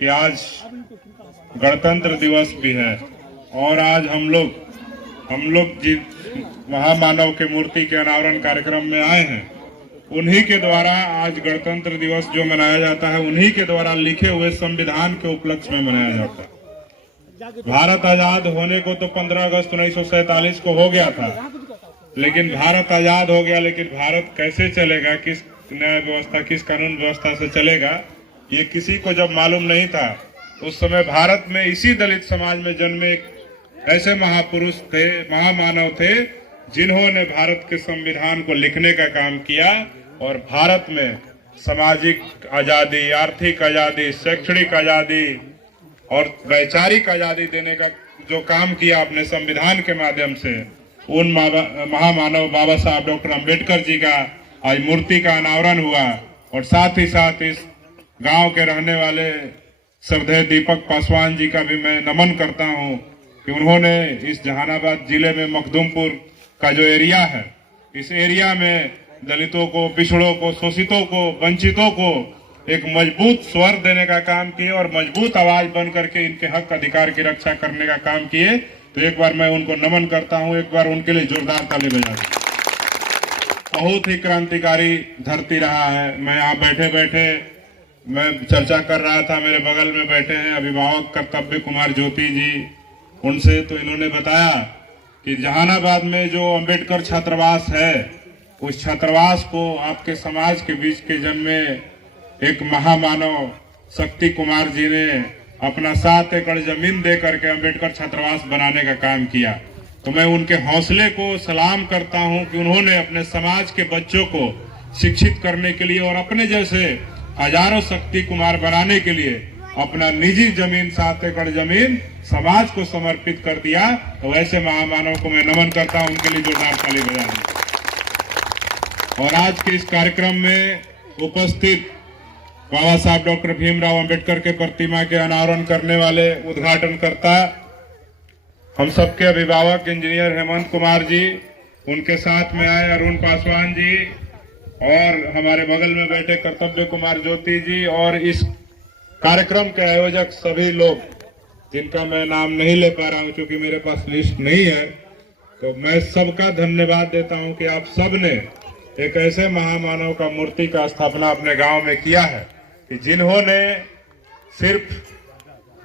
कि आज गणतंत्र दिवस भी है और आज हम लोग जिस महामानव के मूर्ति के अनावरण कार्यक्रम में आए हैं, उन्हीं के द्वारा आज गणतंत्र दिवस जो मनाया जाता है, उन्हीं के द्वारा लिखे हुए संविधान के उपलक्ष्य में मनाया जाता है। भारत आजाद होने को तो 15 अगस्त 1947 को हो गया था, लेकिन भारत आजाद हो गया, लेकिन भारत कैसे चलेगा, किस न्याय व्यवस्था, किस कानून व्यवस्था से चलेगा, ये किसी को जब मालूम नहीं था। उस समय भारत में इसी दलित समाज में जन्मे ऐसे महापुरुष थे, महामानव थे, जिन्होंने भारत के संविधान को लिखने का काम किया और भारत में सामाजिक आजादी, आर्थिक आजादी, शैक्षणिक आजादी और वैचारिक आजादी देने का जो काम किया अपने संविधान के माध्यम से, उन महामानव बाबा साहब डॉक्टर अंबेडकर जी का आज मूर्ति का अनावरण हुआ। और साथ ही साथ इस गांव के रहने वाले श्रद्धेय दीपक पासवान जी का भी मैं नमन करता हूं कि उन्होंने इस जहानाबाद जिले में मखदूमपुर का जो एरिया है, इस एरिया में दलितों को, पिछड़ों को, शोषितों को, वंचितों को एक मजबूत स्वर देने का काम किए और मजबूत आवाज बन करके इनके हक अधिकार की रक्षा करने का काम किए। तो एक बार मैं उनको नमन करता हूं, एक बार उनके लिए जोरदार ताली बजा दें। बहुत ही क्रांतिकारी धरती रहा है। मैं यहाँ बैठे बैठे मैं चर्चा कर रहा था, मेरे बगल में बैठे हैं अभिभावक कर्तव्य कुमार ज्योति जी, उनसे तो इन्होंने बताया कि जहानाबाद में जो अंबेडकर छात्रावास है, उस छात्रावास को आपके समाज के बीच के जन्मे एक महामानव शक्ति कुमार जी ने अपना 7 एकड़ जमीन दे करके अंबेडकर छात्रावास बनाने का काम किया। तो मैं उनके हौसले को सलाम करता हूं कि उन्होंने अपने समाज के बच्चों को शिक्षित करने के लिए और अपने जैसे हजारों शक्ति कुमार बनाने के लिए अपना निजी जमीन, 7 एकड़ जमीन समाज को समर्पित कर दिया। तो ऐसे महामानव को मैं नमन करता हूं, उनके लिए जोरदार ताली बजा दें। और आज के इस कार्यक्रम में उपस्थित बाबा साहब डॉक्टर भीमराव अंबेडकर के प्रतिमा के अनावरण करने वाले उद्घाटनकर्ता, हम सबके अभिभावक इंजीनियर हेमंत कुमार जी, उनके साथ में आए अरुण पासवान जी और हमारे बगल में बैठे कर्तव्य कुमार ज्योति जी और इस कार्यक्रम के आयोजक सभी लोग, जिनका मैं नाम नहीं ले पा रहा हूं क्योंकि मेरे पास लिस्ट नहीं है, तो मैं सबका धन्यवाद देता हूं कि आप सब ने एक ऐसे महामानव का मूर्ति का स्थापना अपने गांव में किया है कि जिन्होंने सिर्फ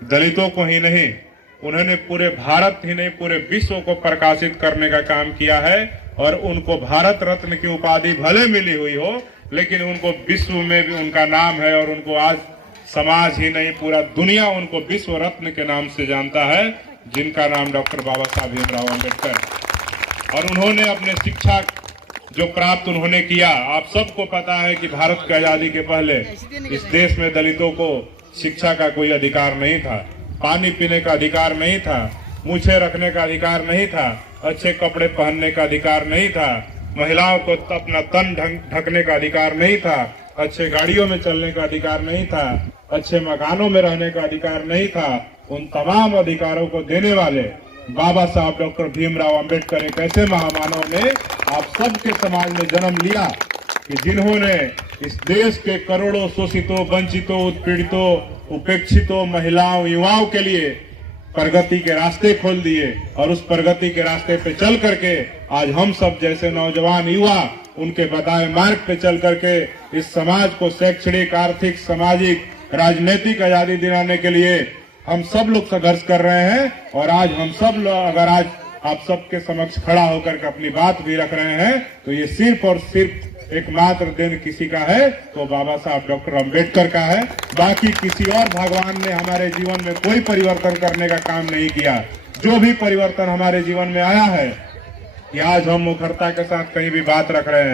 दलितों को ही नहीं, उन्होंने पूरे भारत ही नहीं पूरे विश्व को प्रकाशित करने का काम किया है। और उनको भारत रत्न की उपाधि भले मिली हुई हो, लेकिन उनको विश्व में भी उनका नाम है और उनको आज समाज ही नहीं पूरा दुनिया उनको विश्व रत्न के नाम से जानता है, जिनका नाम डॉक्टर बाबा साहब भीमराव अंबेडकर। और उन्होंने अपने शिक्षा जो प्राप्त उन्होंने किया, आप सबको पता है कि भारत की आजादी के पहले इस देश में दलितों को शिक्षा का कोई अधिकार नहीं था, पानी पीने का अधिकार नहीं था, मूछें रखने का अधिकार नहीं था, अच्छे कपड़े पहनने का अधिकार नहीं था, महिलाओं को अपना तन ढकने का अधिकार नहीं था, अच्छे गाड़ियों में चलने का अधिकार नहीं था, अच्छे मकानों में रहने का अधिकार नहीं था। उन तमाम अधिकारों को देने वाले बाबा साहब डॉक्टर भीमराव अंबेडकर एक ऐसे महामानव ने आप सबके समाज में जन्म लिया कि जिन्होंने इस देश के करोड़ों शोषितों, वंचितों, उत्पीड़ितों, उपेक्षितों, महिलाओं, युवाओं के लिए प्रगति के रास्ते खोल दिए। और उस प्रगति के रास्ते पे चल करके आज हम सब जैसे नौजवान युवा उनके बताए मार्ग पे चल करके इस समाज को शैक्षणिक, आर्थिक, सामाजिक, राजनीतिक आजादी दिलाने के लिए हम सब लोग संघर्ष कर रहे हैं। और आज हम सब लोग अगर आज आप सबके समक्ष खड़ा होकर के अपनी बात भी रख रहे हैं, तो ये सिर्फ और सिर्फ एकमात्र दिन किसी का है, तो बाबा साहब डॉक्टर अंबेडकर का है। बाकी किसी और भगवान ने हमारे जीवन में कोई परिवर्तन करने का काम नहीं किया। जो भी परिवर्तन हमारे जीवन में आया है, कि आज हम मुखरता के साथ कहीं भी बात रख रहे हैं।